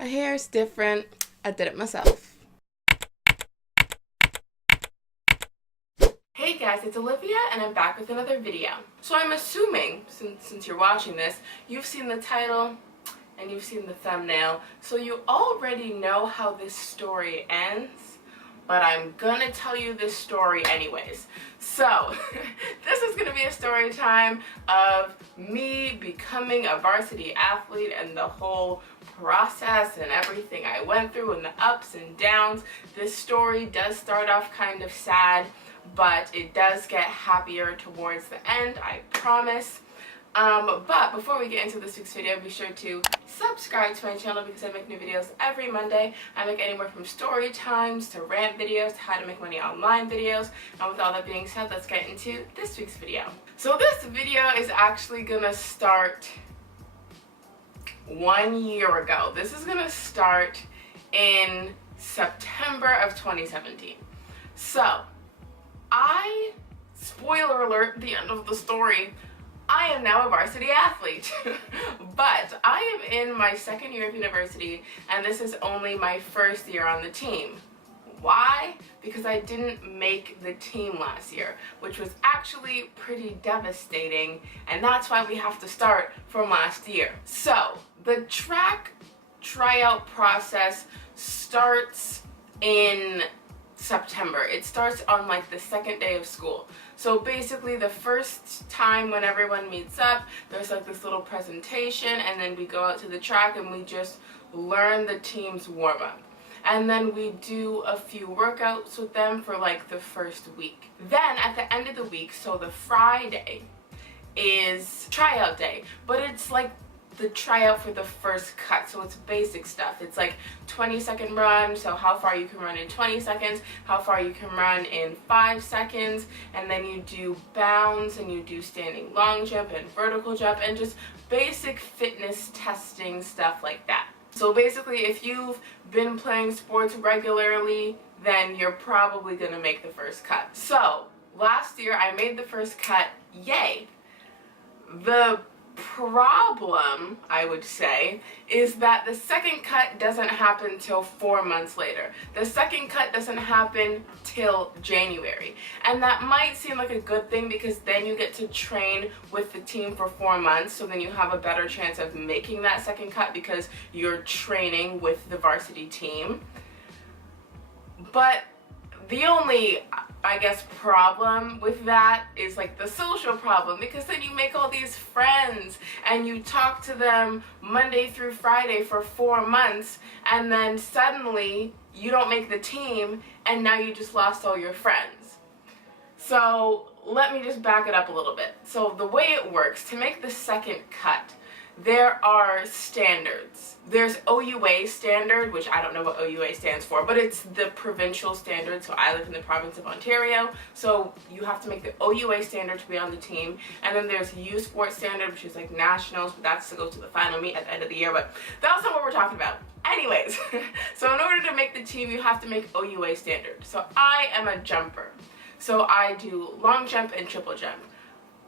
My hair is different. I did it myself. Hey guys, it's Olivia and I'm back with another video. So I'm assuming, since you're watching this, you've seen the title and you've seen the thumbnail, so you already know how this story ends, but I'm gonna tell you this story anyways. So, this is gonna be a story time of me becoming a varsity athlete and the whole process and everything I went through and the ups and downs. This story does start off kind of sad, but it does get happier towards the end, I promise. But before we get into this week's video, be sure to subscribe to my channel because I make new videos every Monday. I make anywhere from story times to rant videos to how to make money online videos. And with all that being said, let's get into this week's video. So this video is actually gonna start 1 year ago. This is gonna start in September of 2017. So, spoiler alert, the end of the story, I am now a varsity athlete. But I am in my second year of university and this is only my first year on the team. Why? Because I didn't make the team last year, which was actually pretty devastating, and that's why we have to start from last year. So, the track tryout process starts in September. It starts on like the second day of school. So basically the first time when everyone meets up, there's like this little presentation and then we go out to the track and we just learn the team's warm-up. And then we do a few workouts with them for like the first week. Then at the end of the week, so the Friday is tryout day, but it's like the tryout for the first cut, so it's basic stuff. It's like 20-second run, so how far you can run in 20 seconds, how far you can run in 5 seconds, and then you do bounds and you do standing long jump and vertical jump and just basic fitness testing stuff like that. So basically if you've been playing sports regularly, then you're probably gonna make the first cut. So last year I made the first cut, yay! The problem, I would say, is that the second cut doesn't happen till 4 months later. The second cut doesn't happen till January. And that might seem like a good thing because then you get to train with the team for 4 months, so then you have a better chance of making that second cut because you're training with the varsity team. But the only, I guess, problem with that is like the social problem, because then you make all these friends and you talk to them Monday through Friday for 4 months and then suddenly you don't make the team and now you just lost all your friends. So let me just back it up a little bit. So the way it works, to make the second cut, there are standards. There's OUA standard, which I don't know what OUA stands for, but it's the provincial standard. So I live in the province of Ontario, so you have to make the OUA standard to be on the team. And then there's USport standard, which is like nationals, but that's to go to the final meet at the end of the year, but that's not what we're talking about. Anyways, so in order to make the team, you have to make OUA standard. So I am a jumper. So I do long jump and triple jump.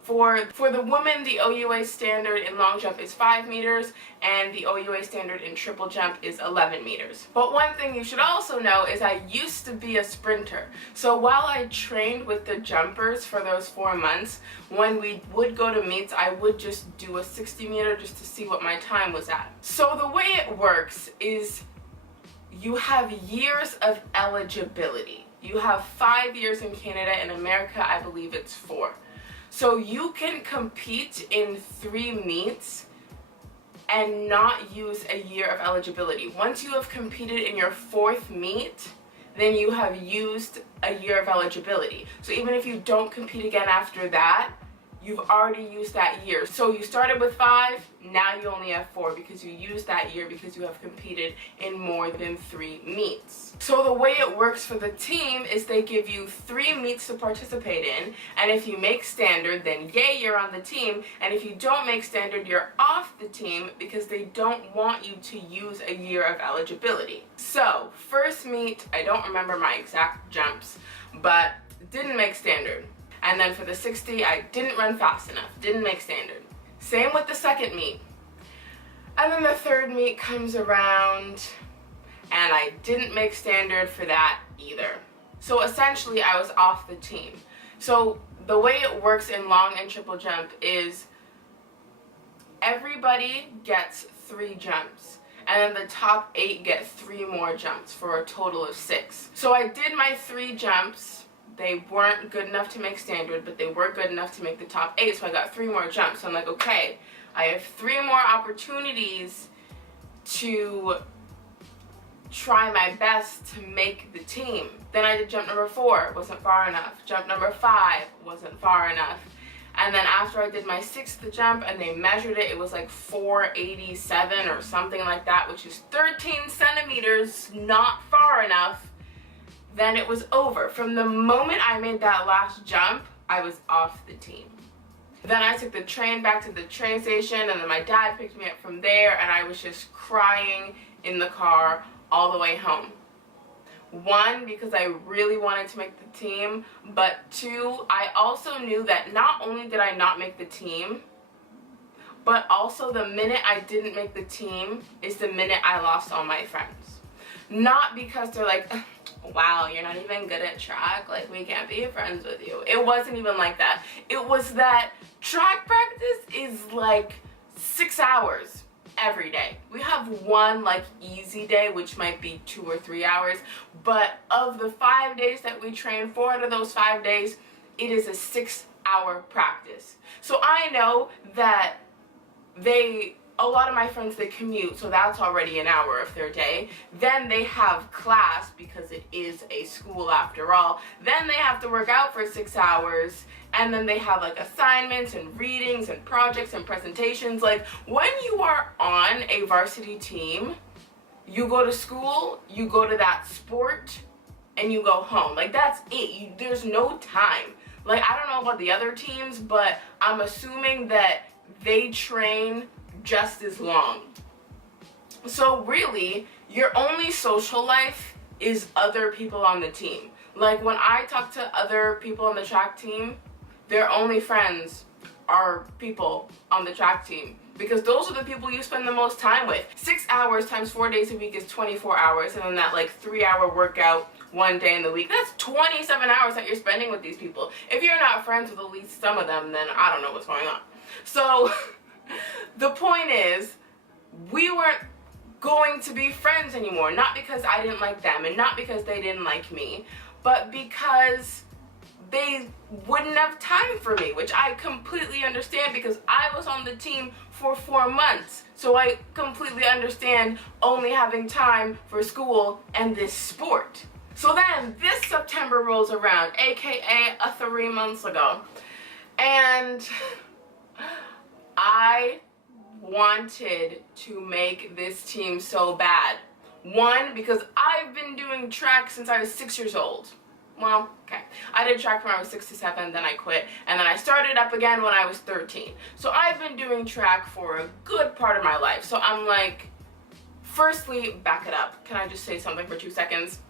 For the women, the OUA standard in long jump is 5 meters and the OUA standard in triple jump is 11 meters. But one thing you should also know is I used to be a sprinter. So while I trained with the jumpers for those 4 months, when we would go to meets, I would just do a 60 meter just to see what my time was at. So the way it works is you have years of eligibility. You have 5 years in Canada. In America, I believe it's 4. So you can compete in 3 meets and not use a year of eligibility. Once you have competed in your 4th meet, then you have used a year of eligibility. So even if you don't compete again after that, you've already used that year. So you started with 5, now you only have 4 because you used that year because you have competed in more than 3 meets. So the way it works for the team is they give you 3 meets to participate in, and if you make standard, then yay, you're on the team, and if you don't make standard, you're off the team because they don't want you to use a year of eligibility. So first meet, I don't remember my exact jumps, but didn't make standard. And then for the 60, I didn't run fast enough, didn't make standard. Same with the second meet. And then the third meet comes around, and I didn't make standard for that either. So essentially, I was off the team. So the way it works in long and triple jump is everybody gets 3 jumps, and then the top 8 get 3 more jumps for a total of 6. So I did my 3 jumps. They weren't good enough to make standard, but they were good enough to make the top 8, so I got 3 more jumps. So I'm like, okay, I have 3 more opportunities to try my best to make the team. Then I did jump number 4, wasn't far enough. Jump number 5 wasn't far enough. And then after I did my 6th jump and they measured it, it was like 487 or something like that, which is 13 centimeters, not far enough. Then it was over. From the moment I made that last jump, I was off the team. Then I took the train back to the train station, and then my dad picked me up from there, and I was just crying in the car all the way home. 1, because I really wanted to make the team, but 2, I also knew that not only did I not make the team, but also the minute I didn't make the team is the minute I lost all my friends. Not because they're like, wow, you're not even good at track, like we can't be friends with you. It wasn't even like that. It was that track practice is like 6 hours every day. We have one like easy day, which might be 2 or 3 hours, but of the 5 days that we train, 4 out of those 5 days, it is a 6-hour practice. So I know that a lot of my friends, they commute, so that's already an hour of their day. Then they have class because it is a school after all. Then they have to work out for 6 hours, and then they have like assignments and readings and projects and presentations. Like when you are on a varsity team, you go to school, you go to that sport, and you go home. Like that's it. There's no time. Like I don't know about the other teams, but I'm assuming that they train just as long. So really, your only social life is other people on the team. Like when I talk to other people on the track team, their only friends are people on the track team, because those are the people you spend the most time with. 6 hours times 4 days a week is 24 hours, and then that like 3-hour workout 1 day in the week, that's 27 hours that you're spending with these people. If you're not friends with at least some of them, then I don't know what's going on. So the point is, we weren't going to be friends anymore. Not because I didn't like them and not because they didn't like me, but because they wouldn't have time for me, which I completely understand because I was on the team for 4 months. So I completely understand only having time for school and this sport. So then this September rolls around, aka 3 months ago, and I wanted to make this team so bad. 1, because I've been doing track since I was 6 years old. Well, okay. I did track from when I was 6 to 7, then I quit, and then I started up again when I was 13. So I've been doing track for a good part of my life. So I'm like, firstly, back it up. Can I just say something for 2 seconds?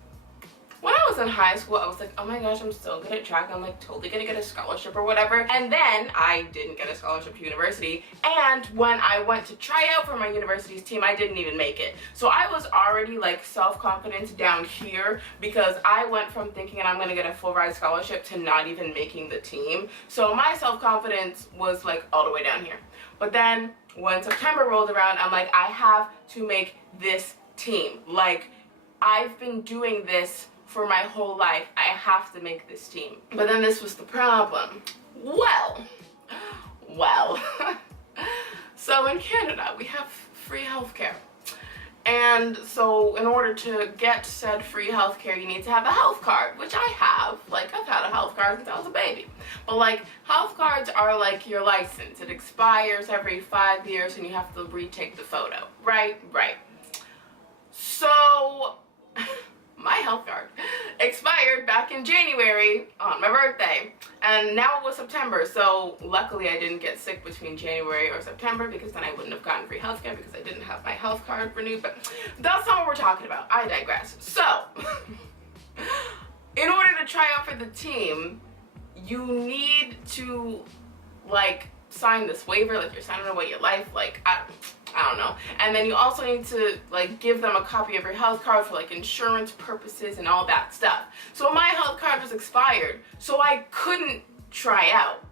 When I was in high school, I was like, oh my gosh, I'm so good at track. I'm like totally gonna get a scholarship or whatever. And then I didn't get a scholarship to university. And when I went to try out for my university's team, I didn't even make it. So I was already like self-confident down here because I went from thinking I'm gonna get a full ride scholarship to not even making the team. So my self-confidence was like all the way down here. But then when September rolled around, I'm like, I have to make this team. Like, I've been doing this for my whole life. I have to make this team. But then this was the problem. Well. So in Canada, we have free healthcare. And so in order to get said free healthcare, you need to have a health card, which I have. Like, I've had a health card since I was a baby. But like, health cards are like your license. It expires every 5 years and you have to retake the photo. Right. So my health card expired back in January on my birthday, and now it was September, so luckily I didn't get sick between January or September, because then I wouldn't have gotten free healthcare because I didn't have my health card renewed. But that's not what we're talking about. I digress. So in order to try out for the team, you need to like sign this waiver, like you're signing away your life. Like, I don't know. And then you also need to like give them a copy of your health card for like insurance purposes and all that stuff. So my health card was expired, so I couldn't try out.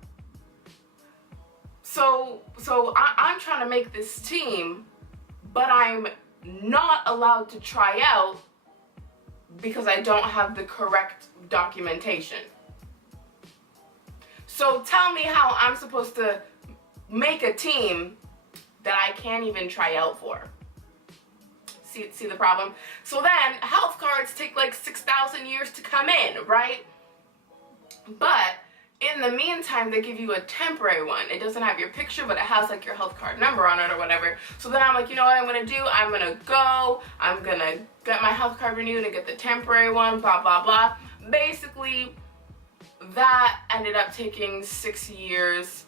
So I'm trying to make this team, but I'm not allowed to try out because I don't have the correct documentation. So tell me how I'm supposed to make a team that I can't even try out for. See the problem? So then health cards take like 6,000 years to come in, right? But in the meantime, they give you a temporary one. It doesn't have your picture, but it has like your health card number on it or whatever. So then I'm like, you know what I'm gonna do? I'm gonna get my health card renewed and get the temporary one, blah, blah, blah. Basically, that ended up taking 6 years.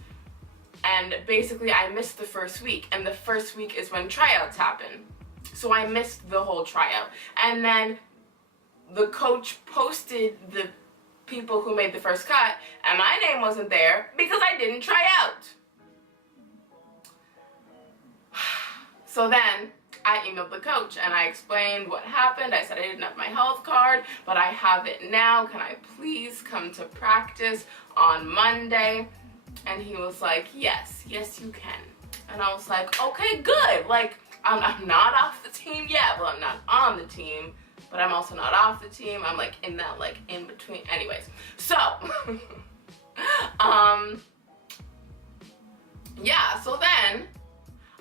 And basically, I missed the first week. And the first week is when tryouts happen. So I missed the whole tryout. And then the coach posted the people who made the first cut, and my name wasn't there because I didn't try out. So then I emailed the coach and I explained what happened. I said I didn't have my health card, but I have it now. Can I please come to practice on Monday? And he was like, yes you can. And I was like, okay, good. Like, I'm not off the team yet. Well, I'm not on the team, but I'm also not off the team. I'm like in that like in between. Anyways, so yeah, so then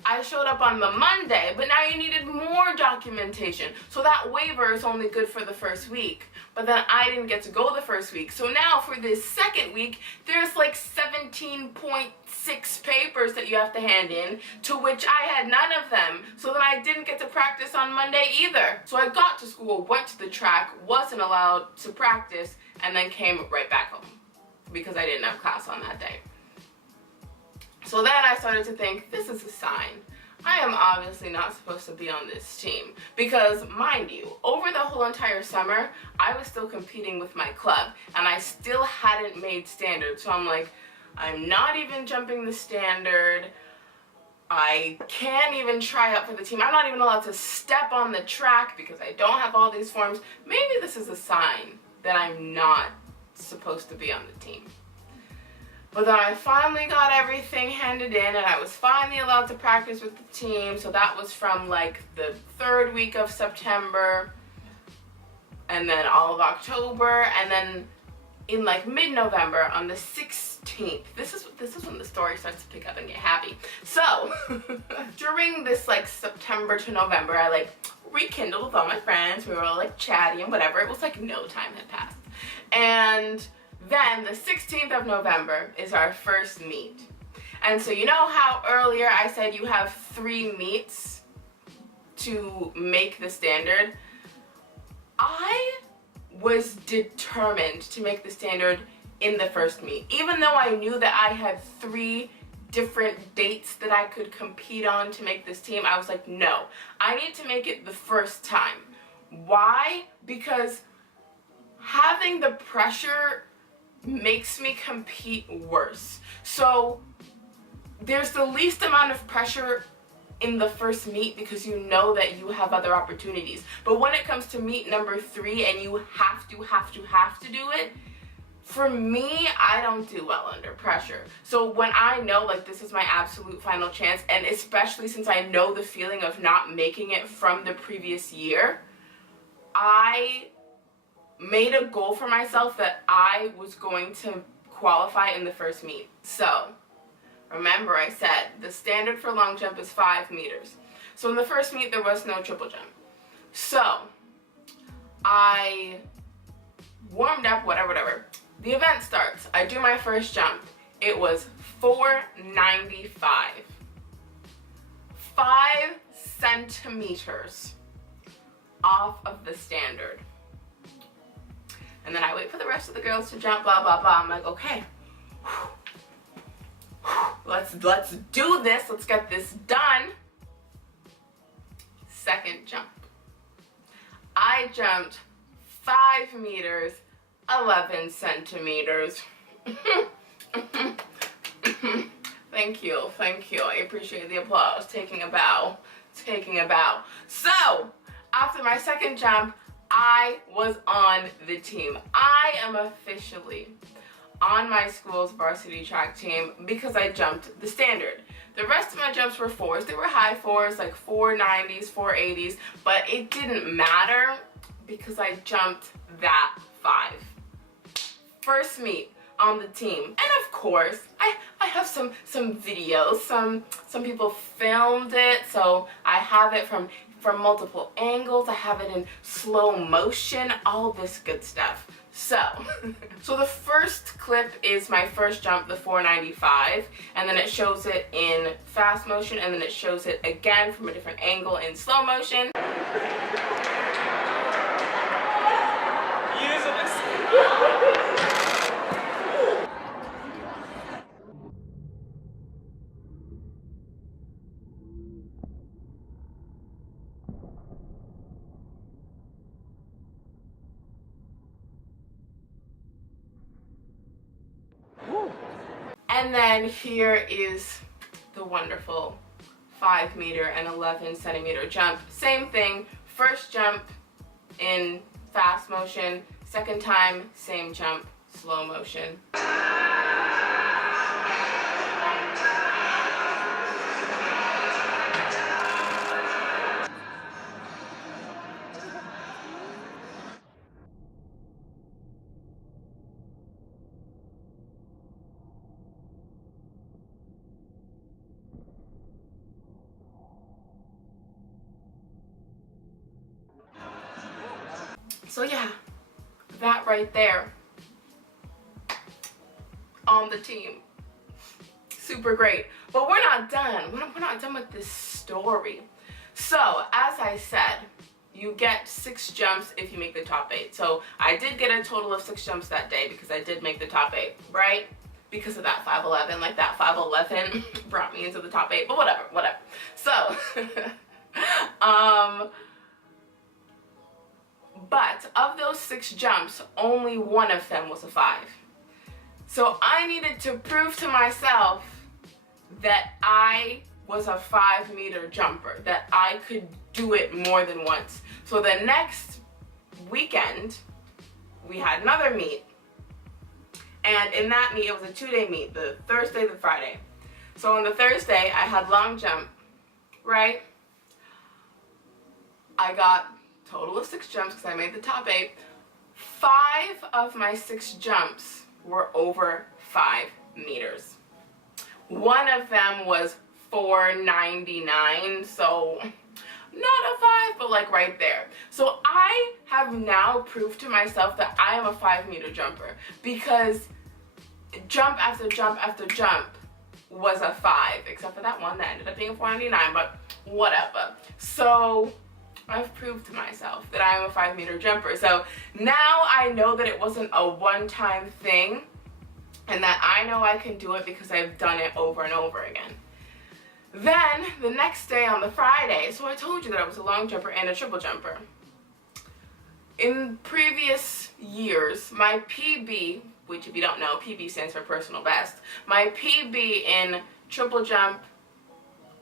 I showed up on the Monday, but now you needed more documentation. So that waiver is only good for the first week, but then I didn't get to go the first week. So now for this second week, there's like 17.6 papers that you have to hand in, to which I had none of them. So then I didn't get to practice on Monday either. So I got to school, went to the track, wasn't allowed to practice, and then came right back home because I didn't have class on that day. So then I started to think, this is a sign. I am obviously not supposed to be on this team. Because, mind you, over the whole entire summer, I was still competing with my club, and I still hadn't made standard. So I'm like, I'm not even jumping the standard. I can't even try out for the team. I'm not even allowed to step on the track because I don't have all these forms. Maybe this is a sign that I'm not supposed to be on the team. But then I finally got everything handed in, and I was finally allowed to practice with the team. So that was from like the 3rd week of September, and then all of October, and then in like mid-November on the 16th. This is when the story starts to pick up and get happy. So during this like September to November, I like rekindled with all my friends. We were all like chatty and whatever. It was like no time had passed. And then the 16th of November is our first meet. And so you know how earlier I said you have 3 meets to make the standard? I was determined to make the standard in the first meet. Even though I knew that I had 3 different dates that I could compete on to make this team, I was like, no, I need to make it the first time. Why? Because having the pressure makes me compete worse. So there's the least amount of pressure in the first meet because you know that you have other opportunities. But when it comes to meet number 3 and you have to do it, for me, I don't do well under pressure. So when I know like this is my absolute final chance, and especially since I know the feeling of not making it from the previous year, I made a goal for myself that I was going to qualify in the first meet. So remember I said the standard for long jump is 5 meters. So in the first meet there was no triple jump. So I warmed up, whatever. The event starts. I do my first jump. It was 495. 5 centimeters off of the standard. And then I wait for the rest of the girls to jump, blah, blah, blah. I'm like, okay, let's do this. Let's get this done. Second jump. I jumped 5 meters, 11 centimeters. Thank you, thank you. I appreciate the applause. Taking a bow, taking a bow. So, after my second jump, I was on the team. I am officially on my school's varsity track team because I jumped the standard. The rest of my jumps were fours. They were high fours, like 490s, 480s, but it didn't matter because I jumped that 5. First meet on the team. And of course, I have some videos. Some people filmed it, so I have it from multiple angles. I have it in slow motion, all this good stuff. So, so the first clip is my first jump, the 495, and then it shows it in fast motion, and then it shows it again from a different angle in slow motion. And then here is the wonderful 5 meter and 11 centimeter jump. Same thing, first jump in fast motion, second time, same jump, slow motion. So yeah, that right there on the team. Super great. But we're not done. We're not done with this story. So, as I said, you get 6 jumps if you make the top 8. So, I did get a total of 6 jumps that day because I did make the top 8, right? Because of that 5'11", like that 5'11" brought me into the top 8, but whatever. So, but of those 6 jumps, only one of them was a 5. So I needed to prove to myself that I was a 5 meter jumper, that I could do it more than once. So the next weekend, we had another meet. And in that meet, it was a 2-day meet, the Thursday, the Friday. So on the Thursday, I had long jump, right? I got total of 6 jumps because I made the top 8. 5 of my 6 jumps were over 5 meters. One of them was 499, so not a 5, but like right there. So I have now proved to myself that I am a 5 meter jumper because jump after jump after jump was a 5, except for that one that ended up being a 499, but whatever. So I've proved to myself that I am a 5 meter jumper. So now I know that it wasn't a one-time thing and that I know I can do it because I've done it over and over again. Then the next day on the Friday, so I told you that I was a long jumper and a triple jumper. In previous years, my PB, which if you don't know, PB stands for personal best, my PB in triple jump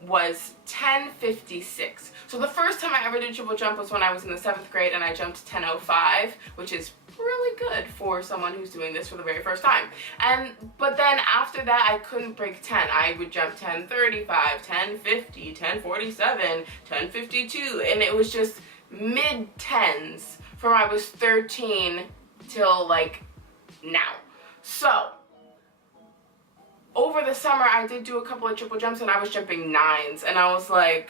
was 10:56. So the first time I ever did triple jump was when I was in the 7th grade and I jumped 10:05, which is really good for someone who's doing this for the very first time. But then after that I couldn't break 10. I would jump 10:35, 10:50, 10:47, 10:52, and it was just mid-10s from I was 13 till like now. So over the summer, I did do a couple of triple jumps and I was jumping 9s, and I was like,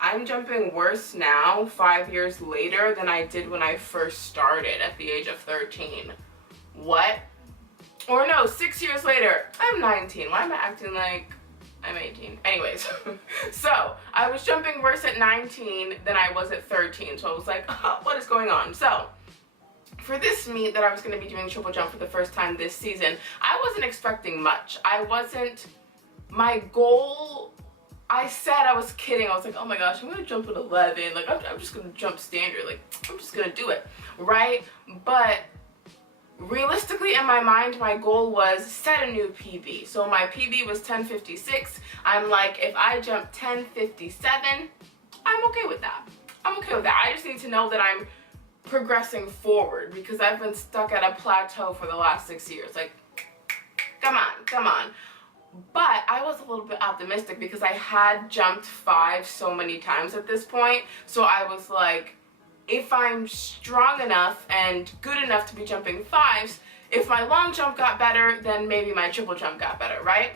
I'm jumping worse now, 5 years later, than I did when I first started at the age of 13. What? Or no, 6 years later, I'm 19. Why am I acting like I'm 18? Anyways, so I was jumping worse at 19 than I was at 13, so I was like, oh, what is going on? So for this meet that I was going to be doing triple jump for the first time this season, I wasn't expecting much. My goal, I said I was kidding. I was like, oh my gosh, I'm going to jump at 11. Like, I'm just going to jump standard. Like, I'm just going to do it, right? But realistically in my mind, my goal was set a new PB. So my PB was 10:56. I'm like, if I jump 10:57, I'm okay with that. I'm okay with that. I just need to know that I'm progressing forward, because I've been stuck at a plateau for the last 6 years. Like, come on, come on. But I was a little bit optimistic because I had jumped 5 so many times at this point. So I was like, if I'm strong enough and good enough to be jumping 5s, if my long jump got better, then maybe my triple jump got better, right?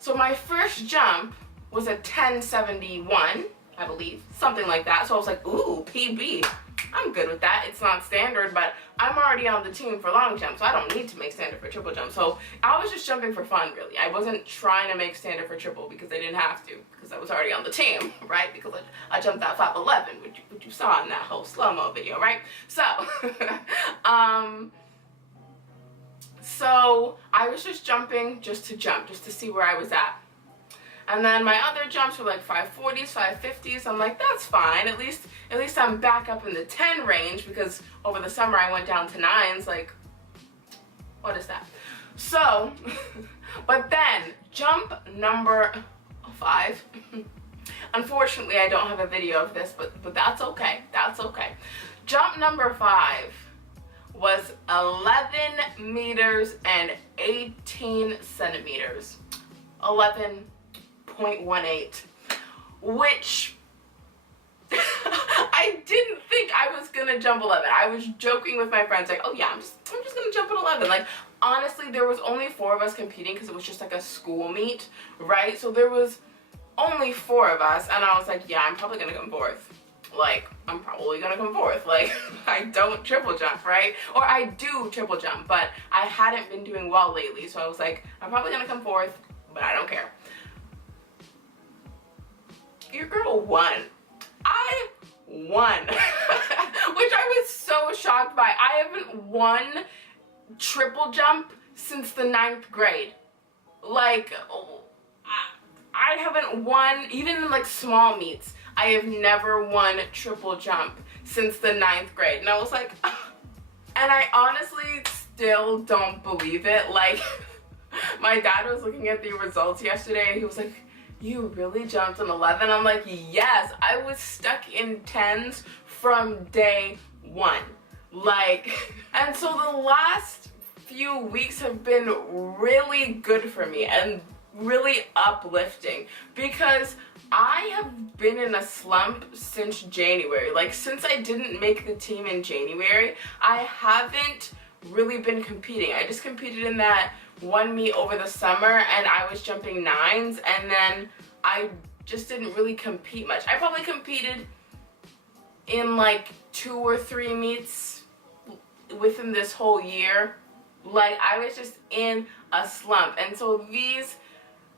So my first jump was a 10:71, I believe, something like that. So I was like, ooh, PB. I'm good with that. It's not standard, but I'm already on the team for long jump, so I don't need to make standard for triple jump. So I was just jumping for fun, really. I wasn't trying to make standard for triple because I didn't have to, because I was already on the team, right? Because I jumped that 5'11", which you saw in that whole slow-mo video, right? So, so I was just jumping just to jump, just to see where I was at. And then my other jumps were like 540s, 550s. I'm like, that's fine. At least I'm back up in the 10 range, because over the summer I went down to 9s. Like, what is that? So, but then jump number 5. Unfortunately, I don't have a video of this, but that's okay. That's okay. Jump number 5 was 11 meters and 18 centimeters. 11.18, which I didn't think I was gonna jump 11. I was joking with my friends, like, oh yeah, I'm just gonna jump at 11. Like, honestly, there was only 4 of us competing because it was just like a school meet, right? So there was only 4 of us, and I was like, yeah, I'm probably gonna come 4th. Like, I'm probably gonna come 4th. Like, I don't triple jump, right? Or I do triple jump, but I hadn't been doing well lately, so I was like, I'm probably gonna come 4th, but I don't care. Your girl won. I won. Which I was so shocked by. I haven't won triple jump since the 9th grade. Like, I haven't won, even in like small meets, I have never won triple jump since the 9th grade. And I was like, and I honestly still don't believe it. Like, my dad was looking at the results yesterday and he was like, you really jumped an 11? I'm like, yes, I was stuck in 10s from day 1. Like, and so the last few weeks have been really good for me and really uplifting, because I have been in a slump since January. Like, since I didn't make the team in January, I haven't really been competing. I just competed in that one meet over the summer and I was jumping 9s, and then I just didn't really compete much. I probably competed in like 2 or 3 meets within this whole year. Like, I was just in a slump, and so these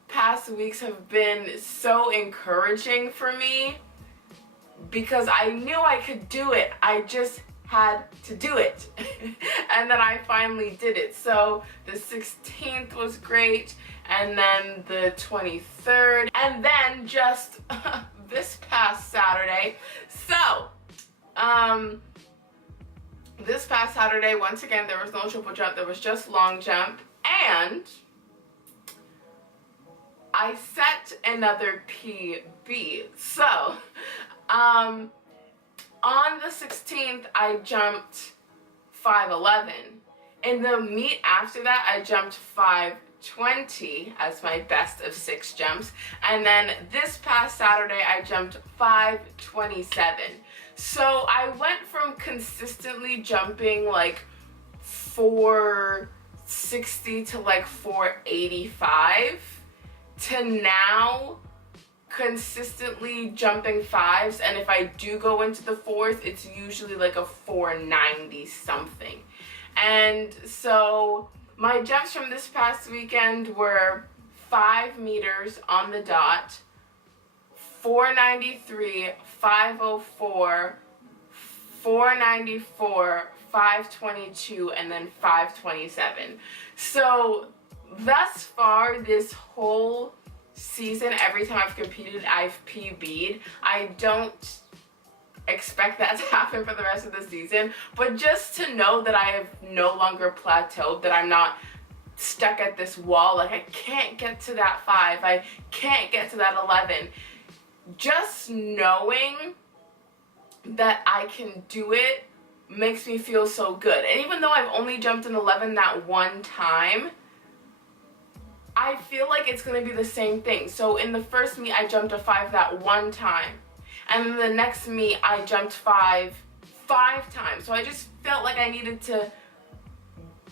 past weeks have been so encouraging for me because I knew I could do it. I just had to do it. And then I finally did it. So the 16th was great, and then the 23rd, and then just this past Saturday. So this past Saturday, once again, there was no triple jump, there was just long jump, and I set another PB. So on the 16th, I jumped 5'11". In the meet after that, I jumped 5'20" as my best of 6 jumps. And then this past Saturday, I jumped 5'27". So I went from consistently jumping like 460 to like 485 to now consistently jumping 5s, and if I do go into the 4th, it's usually like a 490 something. And so my jumps from this past weekend were 5 meters on the dot, 493, 504, 494, 522, and then 527. So thus far this whole season, every time I've competed, I've PB'd. I don't expect that to happen for the rest of the season, but just to know that I have no longer plateaued, that I'm not stuck at this wall, like I can't get to that 5, I can't get to that 11. Just knowing that I can do it makes me feel so good. And even though I've only jumped an 11 that one time, I feel like it's going to be the same thing. So in the first meet, I jumped a 5 that one time. And then the next meet, I jumped 5 times. So I just felt like I needed to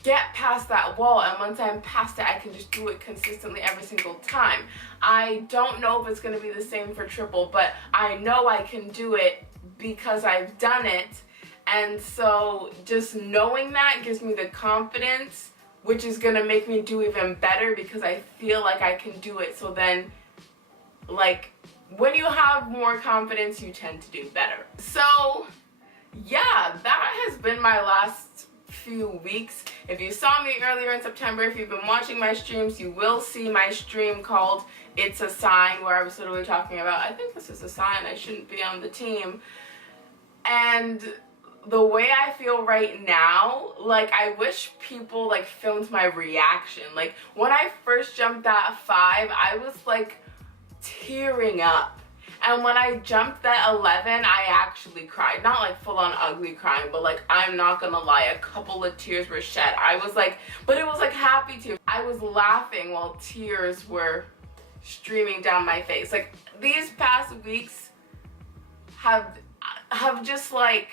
get past that wall, and once I'm past it, I can just do it consistently every single time. I don't know if it's going to be the same for triple, but I know I can do it because I've done it. And so just knowing that gives me the confidence, which is going to make me do even better because I feel like I can do it. So then, like, when you have more confidence, you tend to do better. So yeah, that has been my last few weeks. If you saw me earlier in September, if you've been watching my streams, you will see my stream called It's a Sign, where I was literally talking about, I think this is a sign, I shouldn't be on the team. And the way I feel right now, like, I wish people like filmed my reaction. Like, when I first jumped that 5, I was like tearing up. And when I jumped that 11, I actually cried. Not like full on ugly crying, but like, I'm not gonna lie, a couple of tears were shed. I was like, but it was like happy tears. I was laughing while tears were streaming down my face. Like, these past weeks have just like,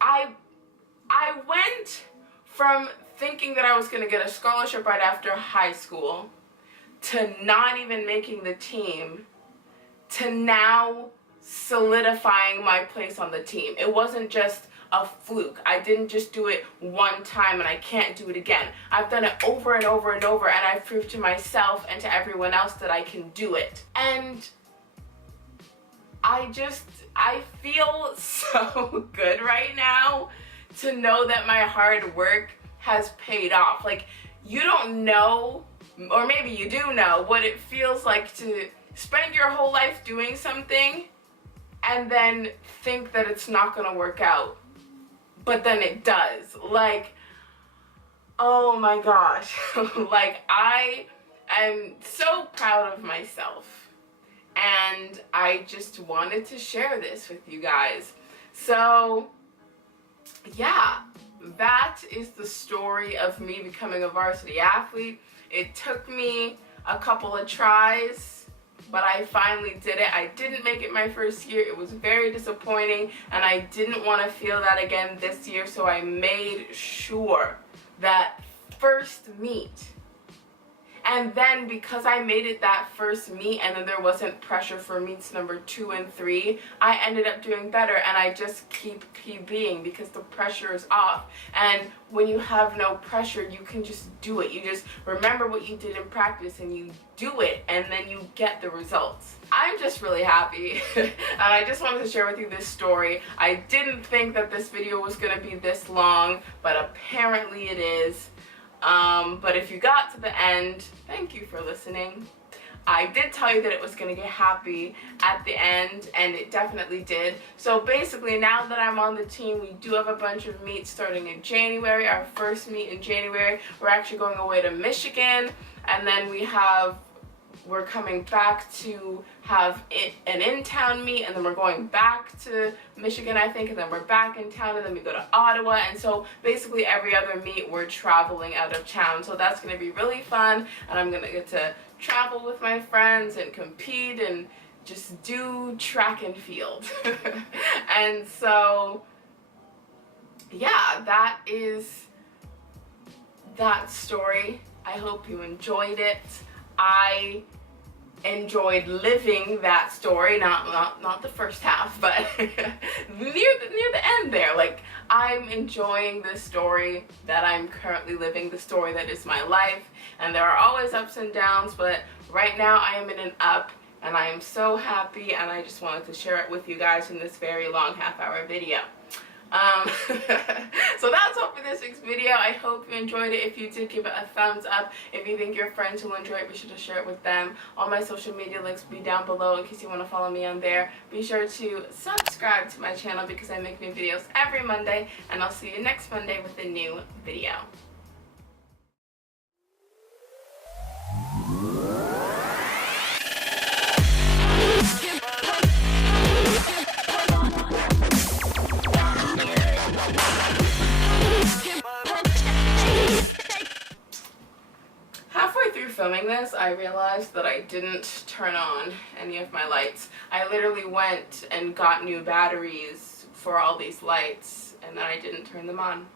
I went from thinking that I was gonna get a scholarship right after high school to not even making the team, to now solidifying my place on the team. It wasn't just a fluke. I didn't just do it one time and I can't do it again. I've done it over and over and over, and I've proved to myself and to everyone else that I can do it. And I feel so good right now to know that my hard work has paid off. Like, you don't know, or maybe you do know, what it feels like to spend your whole life doing something and then think that it's not gonna work out, but then it does. Like, oh my gosh. Like, I am so proud of myself, and I just wanted to share this with you guys. So yeah, that is the story of me becoming a varsity athlete. It took me a couple of tries, but I finally did it. I didn't make it my first year. It was very disappointing, and I didn't want to feel that again this year, so I made sure that first meet, and then because I made it that first meet and then there wasn't pressure for meets number 2 and 3, I ended up doing better, and I just keep PBing because the pressure is off. And when you have no pressure, you can just do it. You just remember what you did in practice and you do it, and then you get the results. I'm just really happy and I just wanted to share with you this story. I didn't think that this video was going to be this long, but apparently it is. But if you got to the end, thank you for listening. I did tell you that it was going to get happy at the end, and it definitely did. So basically, now that I'm on the team, we do have a bunch of meets starting in January. Our first meet in January, we're actually going away to Michigan, and then we're coming back to have an in-town meet, and then we're going back to Michigan, I think, and then we're back in town, and then we go to Ottawa. And so basically every other meet we're traveling out of town. So that's going to be really fun, and I'm going to get to travel with my friends and compete and just do track and field. And so yeah, that is that story. I hope you enjoyed it. I enjoyed living that story, not the first half, but near the end there. Like, I'm enjoying this story that I'm currently living, the story that is my life, and there are always ups and downs, but right now I am in an up, and I am so happy, and I just wanted to share it with you guys in this very long half-hour video. So that's all for this week's video. I hope you enjoyed it. If you did, give it a thumbs up. If you think your friends will enjoy it, be sure to share it with them. All my social media links will be down below in case you want to follow me on there. Be sure to subscribe to my channel because I make new videos every Monday, and I'll see you next Monday with a new video. Halfway through filming this, I realized that I didn't turn on any of my lights. I literally went and got new batteries for all these lights, and then I didn't turn them on.